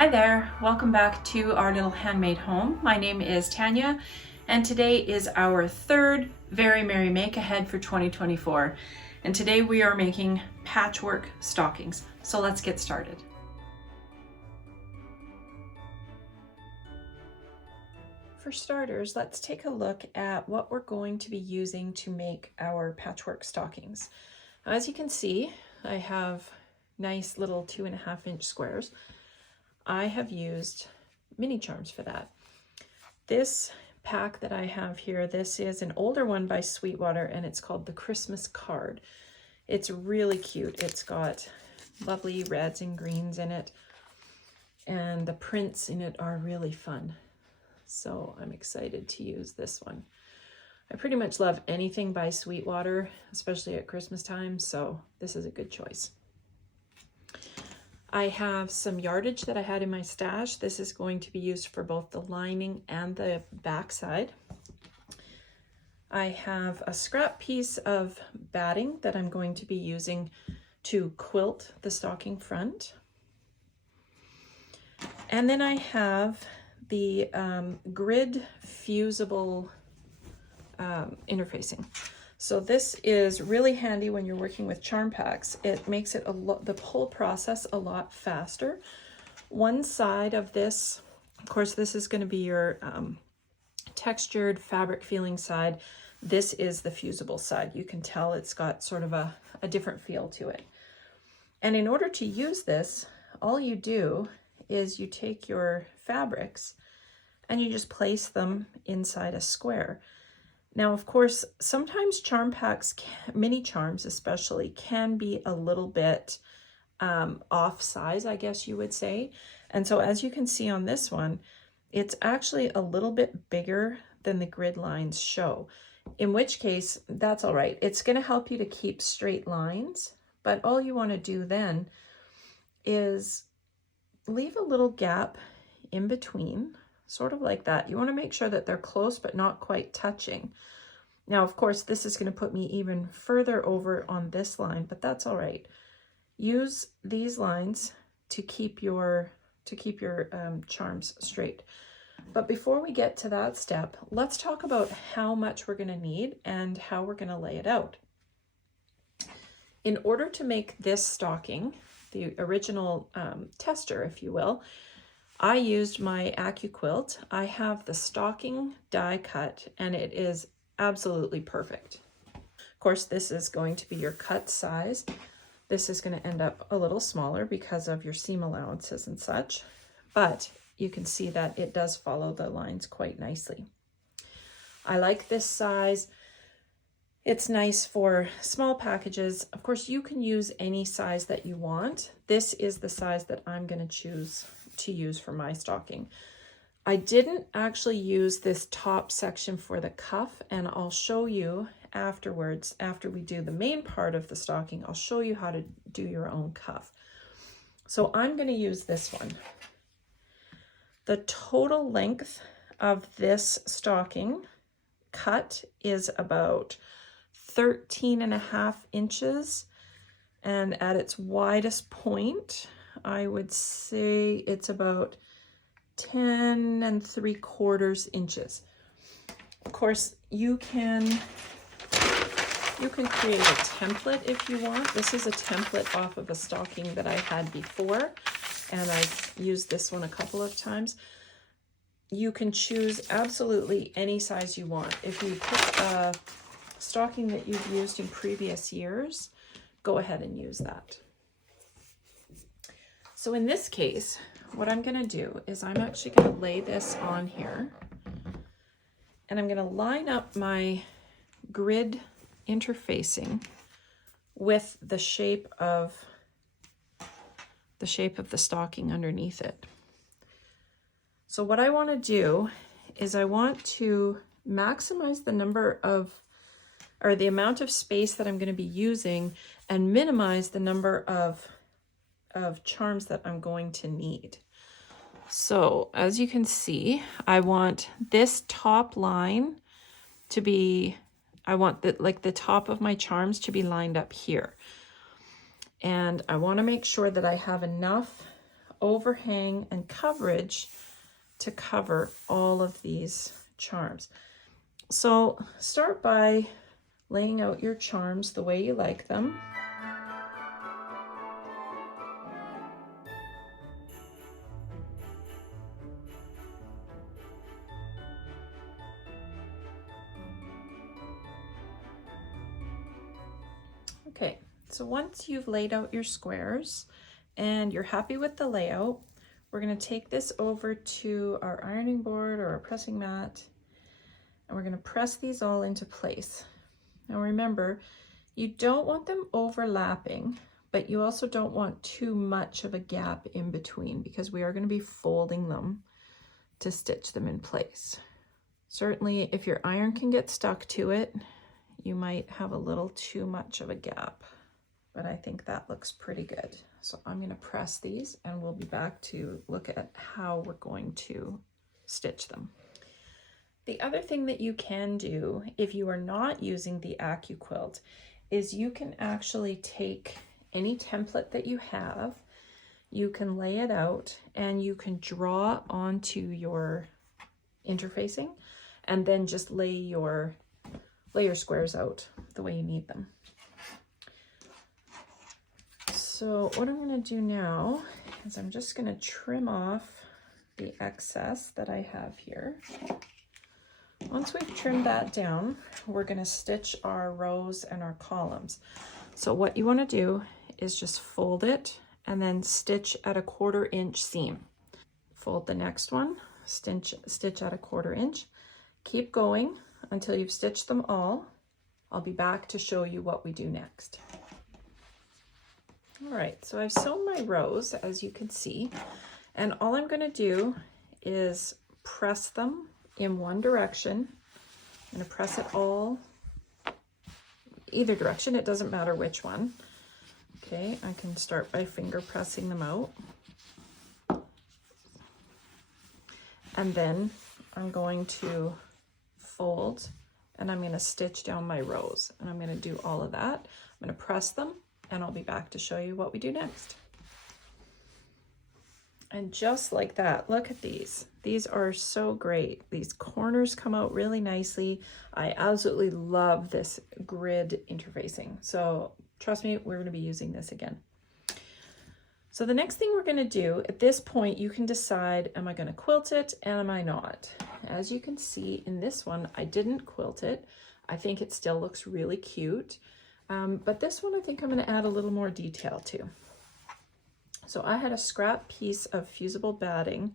Hi there, welcome back to our little handmade home. My name is Tanya and today is our third Very Merry Make Ahead for 2024. And today we are making patchwork stockings. So let's get started. For starters, let's take a look at what we're going to be using to make our patchwork stockings. As you can see, I have nice little 2.5 inch squares. I have used mini charms for that. This pack that I have here, this is an older one by Sweetwater and it's called the Christmas Card. It's really cute. It's got lovely reds and greens in it and the prints in it are really fun. So I'm excited to use this one. I pretty much love anything by Sweetwater, especially at Christmas time, so this is a good choice. I have some yardage that I had in my stash. This is going to be used for both the lining and the back side. I have a scrap piece of batting that I'm going to be using to quilt the stocking front. And then I have the grid fusible interfacing. So this is really handy when you're working with charm packs. It makes it the whole process a lot faster. One side of this, of course, this is going to be your textured fabric feeling side. This is the fusible side. You can tell it's got sort of a different feel to it. And in order to use this, all you do is you take your fabrics and you just place them inside a square. Now, of course, sometimes charm packs, mini charms especially, can be a little bit off size, I guess you would say. And so as you can see on this one, it's actually a little bit bigger than the grid lines show, in which case that's all right. It's going to help you to keep straight lines, but all you want to do then is leave a little gap in between, sort of like that. You want to make sure that they're close but not quite touching. Now, of course, this is going to put me even further over on this line, but that's all right. Use these lines to keep your charms straight. But before we get to that step, let's talk about how much we're going to need and how we're going to lay it out. In order to make this stocking, the original tester, if you will, I used my AccuQuilt. I have the stocking die cut and it is absolutely perfect. Of course, this is going to be your cut size. This is going to end up a little smaller because of your seam allowances and such, but you can see that it does follow the lines quite nicely. I like this size. It's nice for small packages. Of course, you can use any size that you want. This is the size that I'm going to choose to use for my stocking. I didn't actually use this top section for the cuff, and I'll show you afterwards, after we do the main part of the stocking, I'll show you how to do your own cuff. So I'm going to use this one. The total length of this stocking cut is about 13.5 inches, and at its widest point, I would say it's about 10 3/4 inches. Of course, you can create a template if you want. This is a template off of a stocking that I had before, and I've used this one a couple of times. You can choose absolutely any size you want. If you pick a stocking that you've used in previous years, go ahead and use that. So in this case, what I'm going to do is I'm actually going to lay this on here and I'm going to line up my grid interfacing with the shape of the stocking underneath it. So what I want to do is I want to maximize the number of, or the amount of space that I'm going to be using and minimize the number of charms that I'm going to need. So as you can see, I want this top line to be, I want the top of my charms to be lined up here. And I want to make sure that I have enough overhang and coverage to cover all of these charms. So start by laying out your charms the way you like them. Okay, so once you've laid out your squares and you're happy with the layout, we're going to take this over to our ironing board or our pressing mat, and we're going to press these all into place. Now remember, you don't want them overlapping, but you also don't want too much of a gap in between, because we are going to be folding them to stitch them in place. Certainly, if your iron can get stuck to it, you might have a little too much of a gap, but I think that looks pretty good. So I'm going to press these and we'll be back to look at how we're going to stitch them. The other thing that you can do if you are not using the AccuQuilt is you can actually take any template that you have, you can lay it out, and you can draw onto your interfacing and then just lay your squares out the way you need them. So what I'm going to do now is I'm just going to trim off the excess that I have here. Once we've trimmed that down, we're going to stitch our rows and our columns. So what you want to do is just fold it and then stitch at a 1/4 inch seam. Fold the next one, stitch at a 1/4 inch. Keep going until you've stitched them all. I'll be back to show you what we do next. All right, so I've sewn my rows, as you can see, and all I'm going to do is press them in one direction. I'm going to press it all either direction, it doesn't matter which one. Okay, I can start by finger pressing them out. And then I'm going to fold and I'm going to stitch down my rows, and I'm going to do all of that. I'm going to press them and I'll be back to show you what we do next. And just like that, look at these. These are so great. These corners come out really nicely. I absolutely love this grid interfacing. So trust me, we're going to be using this again. So the next thing we're going to do at this point, you can decide, am I going to quilt it? Am I not? As you can see in this one, I didn't quilt it. I think it still looks really cute. But this one, I think I'm going to add a little more detail to. So I had a scrap piece of fusible batting,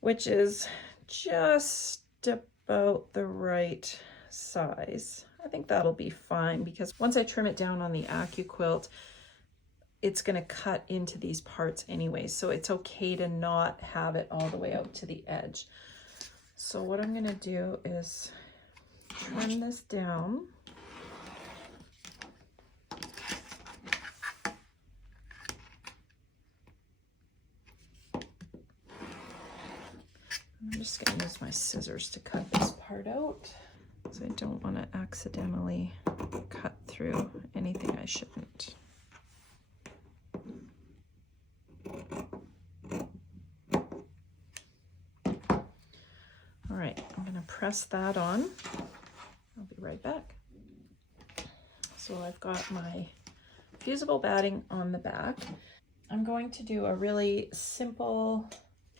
which is just about the right size. I think that'll be fine, because once I trim it down on the AccuQuilt, it's going to cut into these parts anyway, so it's okay to not have it all the way out to the edge. So what I'm going to do is trim this down. I'm just going to use my scissors to cut this part out, because I don't want to accidentally cut through anything I shouldn't. All right, I'm going to press that on. I'll be right back. So I've got my fusible batting on the back. I'm going to do a really simple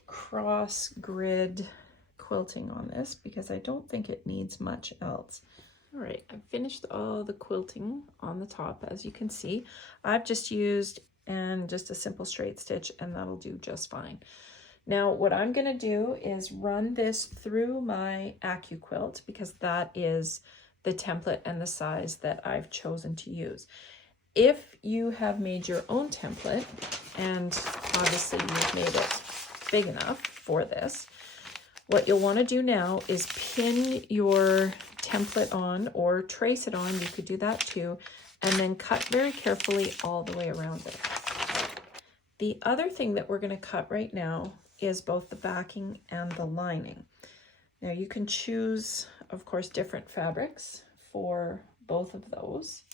cross grid quilting on this, because I don't think it needs much else. All right, I've finished all the quilting on the top. As you can see, I've just used just a simple straight stitch, and that'll do just fine. Now what I'm going to do is run this through my AccuQuilt, because that is the template and the size that I've chosen to use. If you have made your own template, and obviously you've made it big enough for this, what you'll want to do now is pin your template on, or trace it on, you could do that too, and then cut very carefully all the way around it. The other thing that we're going to cut right now is both the backing and the lining. Now you can choose, of course, different fabrics for both of those,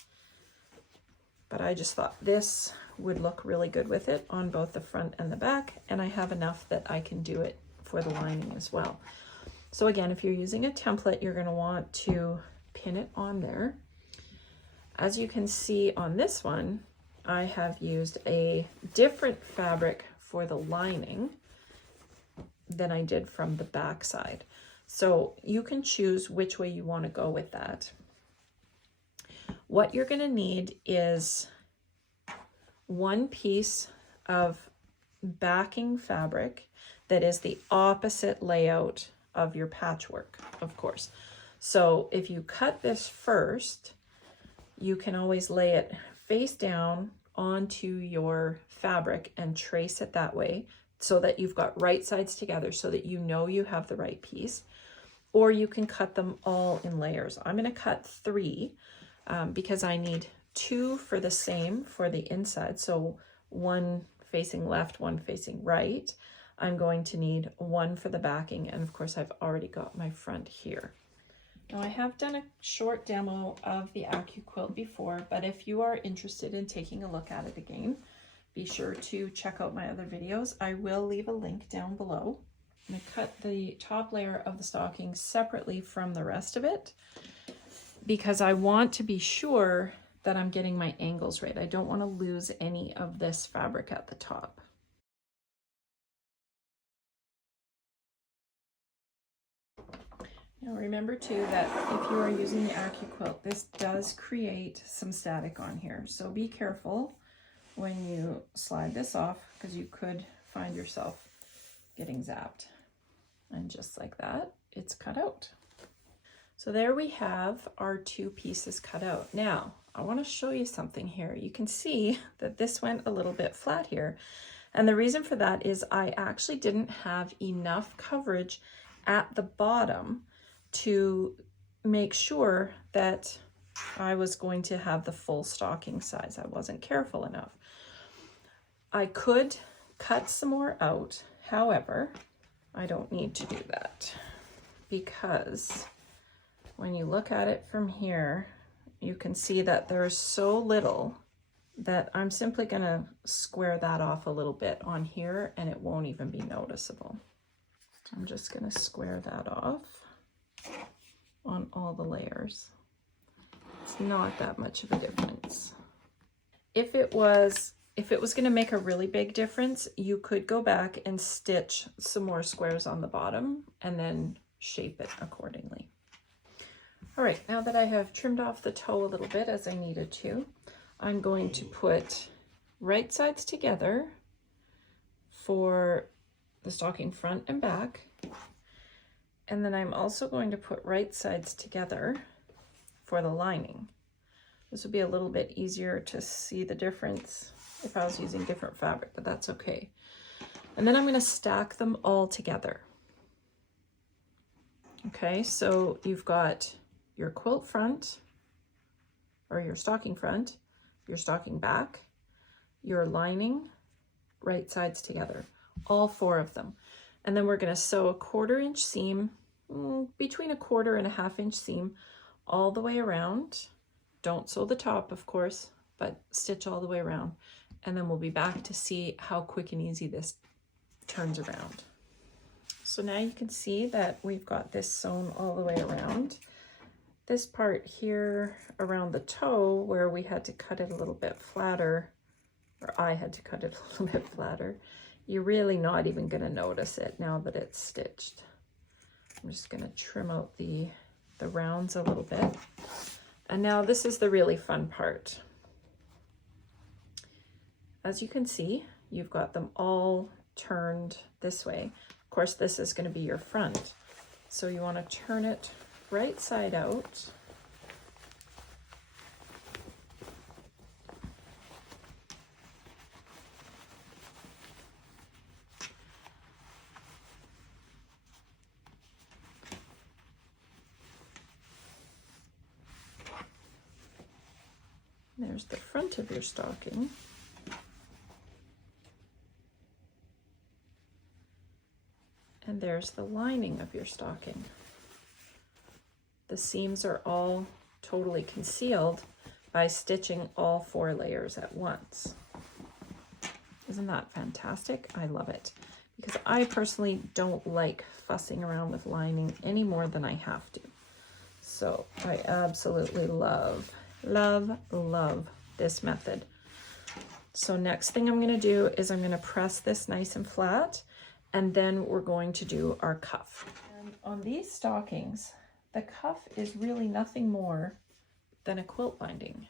but I just thought this would look really good with it on both the front and the back, and I have enough that I can do it for the lining as well. So again, if you're using a template, you're going to want to pin it on there. As you can see on this one, I have used a different fabric for the lining than I did from the back side. So you can choose which way you want to go with that. What you're going to need is one piece of backing fabric that is the opposite layout of your patchwork, of course. So if you cut this first, you can always lay it face down onto your fabric and trace it that way so that you've got right sides together so that you know you have the right piece. Or you can cut them all in layers. I'm going to cut 3 because I need 2 for the same for the inside. So one facing left, one facing right. I'm going to need 1 for the backing, and of course I've already got my front here. Now I have done a short demo of the AccuQuilt before, but if you are interested in taking a look at it again, be sure to check out my other videos. I will leave a link down below. I'm going to cut the top layer of the stocking separately from the rest of it because I want to be sure that I'm getting my angles right. I don't want to lose any of this fabric at the top. Now remember too that if you are using the AccuQuilt, this does create some static on here. So be careful when you slide this off because you could find yourself getting zapped. And just like that, it's cut out. So there we have our 2 pieces cut out. Now, I want to show you something here. You can see that this went a little bit flat here. And the reason for that is I actually didn't have enough coverage at the bottom to make sure that I was going to have the full stocking size. I wasn't careful enough. I could cut some more out. However, I don't need to do that because when you look at it from here, you can see that there's so little that I'm simply going to square that off a little bit on here and it won't even be noticeable. I'm just going to square that off on all the layers. It's not that much of a difference. If it was going to make a really big difference, you could go back and stitch some more squares on the bottom and then shape it accordingly. All right, now that I have trimmed off the toe a little bit as I needed to, I'm going to put right sides together for the stocking front and back. And then I'm also going to put right sides together for the lining. This would be a little bit easier to see the difference if I was using different fabric, but that's okay. And then I'm going to stack them all together. Okay, so you've got your quilt front, or your stocking front, your stocking back, your lining, right sides together, all 4 of them. And then we're going to sew a 1/4 inch seam, between a 1/4 and a 1/2 inch seam all the way around. Don't sew the top, of course, but stitch all the way around. And then we'll be back to see how quick and easy this turns around. So now you can see that we've got this sewn all the way around. This part here around the toe where we had to cut it a little bit flatter, or I had to cut it a little bit flatter, you're really not even going to notice it now that it's stitched. I'm just going to trim out the rounds a little bit. And now this is the really fun part. As you can see, you've got them all turned this way. Of course, this is going to be your front. So you want to turn it right side out. There's the front of your stocking. And there's the lining of your stocking. The seams are all totally concealed by stitching all 4 layers at once. Isn't that fantastic? I love it, because I personally don't like fussing around with lining any more than I have to. So I absolutely love, love, love this method. So next thing I'm going to do is I'm going to press this nice and flat, and then we're going to do our cuff. And on these stockings, the cuff is really nothing more than a quilt binding.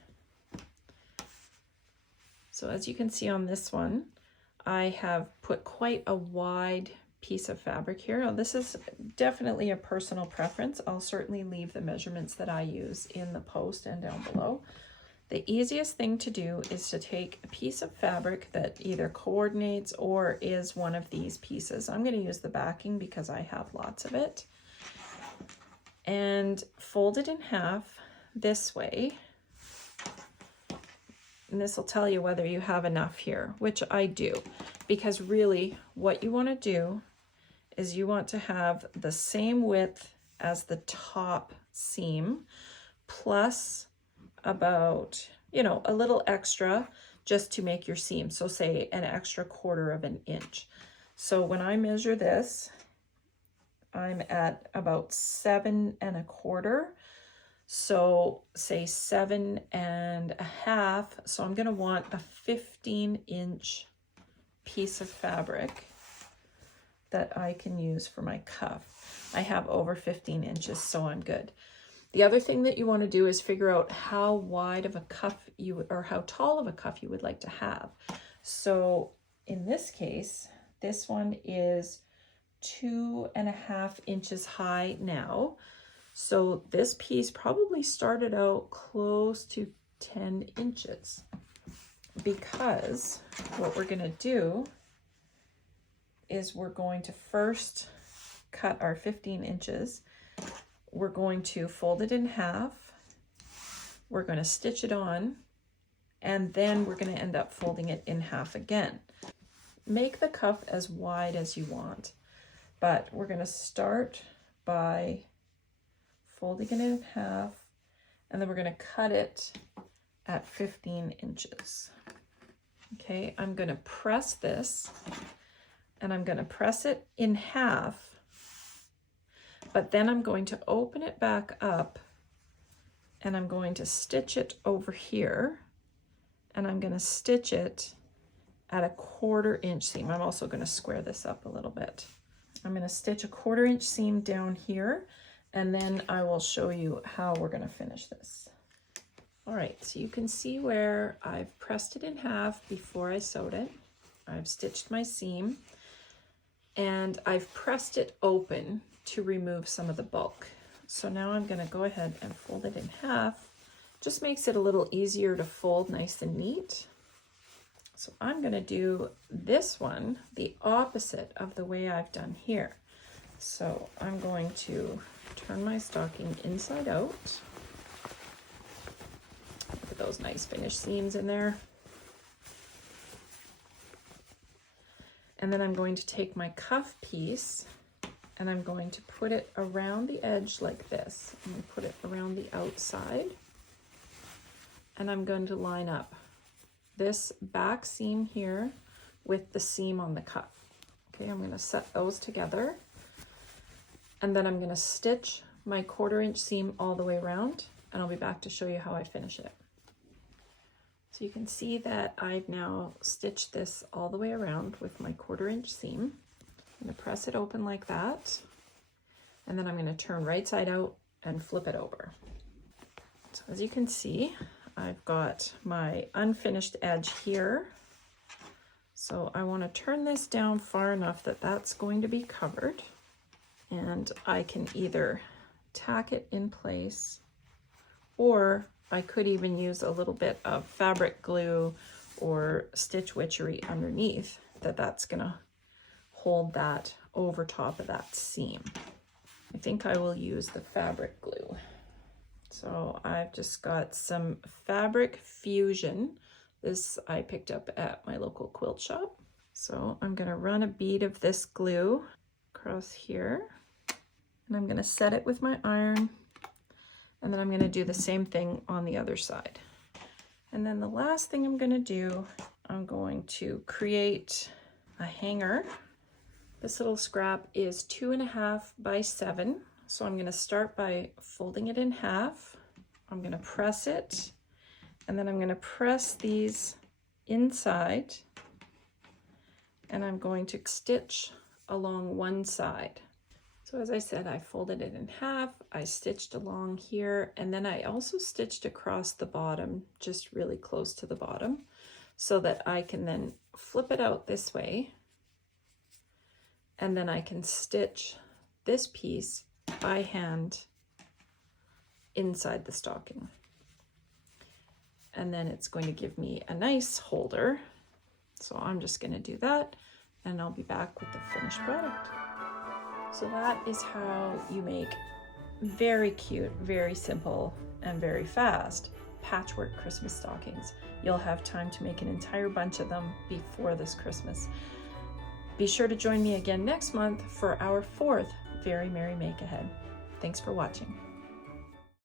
So as you can see on this one, I have put quite a wide piece of fabric here. Now, this is definitely a personal preference. I'll certainly leave the measurements that I use in the post and down below. The easiest thing to do is to take a piece of fabric that either coordinates or is one of these pieces. I'm going to use the backing because I have lots of it. And fold it in half this way. And this will tell you whether you have enough here, which I do, because really what you want to do is you want to have the same width as the top seam, plus about, you know, a little extra just to make your seam. So say an extra 1/4 of an inch. So when I measure this, I'm at about 7 1/4. So say 7 1/2. So I'm going to want a 15-inch piece of fabric that I can use for my cuff. I have over 15 inches, so I'm good. The other thing that you want to do is figure out how wide of a cuff or how tall of a cuff you would like to have. So in this case, this one is 2 1/2 inches high now. So this piece probably started out close to 10 inches, because what we're going to do is we're going to first cut our 15 inches. We're going to fold it in half. We're going to stitch it on, and then we're going to end up folding it in half again. Make the cuff as wide as you want, but we're going to start by folding it in half, and then we're going to cut it at 15 inches. Okay, I'm going to press this, and I'm going to press it in half, but then I'm going to open it back up, and I'm going to stitch it over here, and I'm going to stitch it at a 1/4 inch seam. I'm also going to square this up a little bit. I'm going to stitch a 1/4 inch seam down here, and then I will show you how we're going to finish this. All right, so you can see where I've pressed it in half before I sewed it. I've stitched my seam, and I've pressed it open to remove some of the bulk. So now I'm going to go ahead and fold it in half. Just makes it a little easier to fold nice and neat. So I'm going to do this one the opposite of the way I've done here. So I'm going to turn my stocking inside out. Look at those nice finished seams in there. And then I'm going to take my cuff piece, and I'm going to put it around the edge like this. I'm going to put it around the outside, and I'm going to line up this back seam here with the seam on the cuff. Okay, I'm going to set those together, and then I'm going to stitch my 1/4 inch seam all the way around, and I'll be back to show you how I finish it. So you can see that I've now stitched this all the way around with my 1/4 inch seam. I'm going to press it open like that, and then I'm going to turn right side out and flip it over. So as you can see, I've got my unfinished edge here. So I want to turn this down far enough that that's going to be covered, and I can either tack it in place, or I could even use a little bit of fabric glue or stitch witchery underneath that's going to hold that over top of that seam. I think I will use the fabric glue. So I've just got some Fabric Fusion. This I picked up at my local quilt shop. So I'm going to run a bead of this glue across here, and I'm going to set it with my iron, and then I'm going to do the same thing on the other side. And then the last thing I'm gonna do, I'm going to create a hanger. This little scrap is 2.5 by 7. So I'm gonna start by folding it in half. I'm gonna press it, and then I'm gonna press these inside, and I'm going to stitch along one side. So as I said, I folded it in half, I stitched along here, and then I also stitched across the bottom, just really close to the bottom, so that I can then flip it out this way, and then I can stitch this piece by hand inside the stocking. And then it's going to give me a nice holder. So I'm just going to do that, and I'll be back with the finished product. So that is how you make very cute, very simple, and very fast patchwork Christmas stockings. You'll have time to make an entire bunch of them before this Christmas. Be sure to join me again next month for our 4th Very Merry Make Ahead. Thanks for watching.